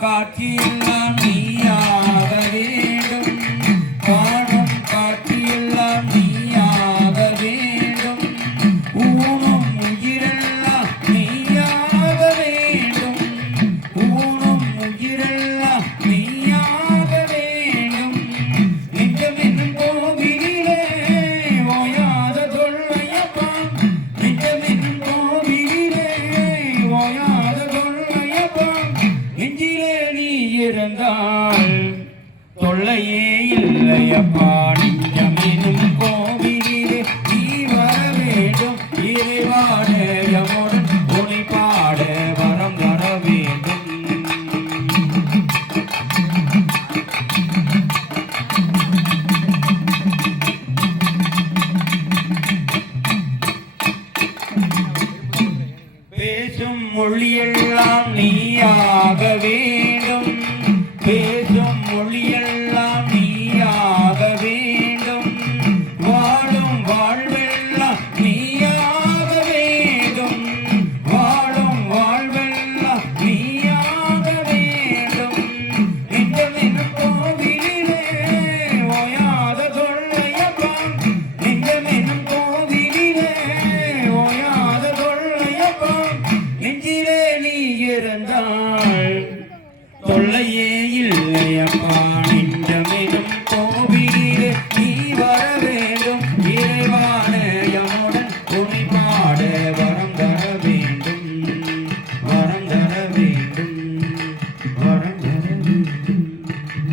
காட்சியெல்லாம் நீயாக வேண்டும் காணும் காட்சியெல்லாம் நீயாக வேண்டும் ஊனும் உயிரெல்லாம் நீயாக வேண்டும் ஊனும் உயிரெல்லாம் நீயாக வேண்டும் நெஞ்சமென்னும் கோவிலிலே ஓயாத தொல்லையப்பா நெஞ்சமென்னும் கோவிலிலே ஓயாத தொல்லையப்பா நெஞ்சிலே நீ இருந்தால் தொல்லையே இல்லையப்பா நெஞ்சமெனும் கோவிலிலே நீ வர வேண்டும் இறைவாட யமுடன் ஒளி பாட வரம் தர வேண்டும் பேசும் மொழியெல்லாம் நீயாக வேண்டும் பேசும் மொழியெல்லாம் நீயாக வேண்டும் வாழும் வாழ்வெல்லாம் நீயாக வேண்டும் வாழும் வாழ்வெல்லாம் நீயாக வேண்டும் நெஞ்சமெனும் கோவிலிலே ஓயாத தொல்லையப்பா நெஞ்சமெனும் கோவிலிலே ஓயாத தொல்லையப்பா நெஞ்சிலே நீ இருந்தால் தொல்லையே இல்லையப்பா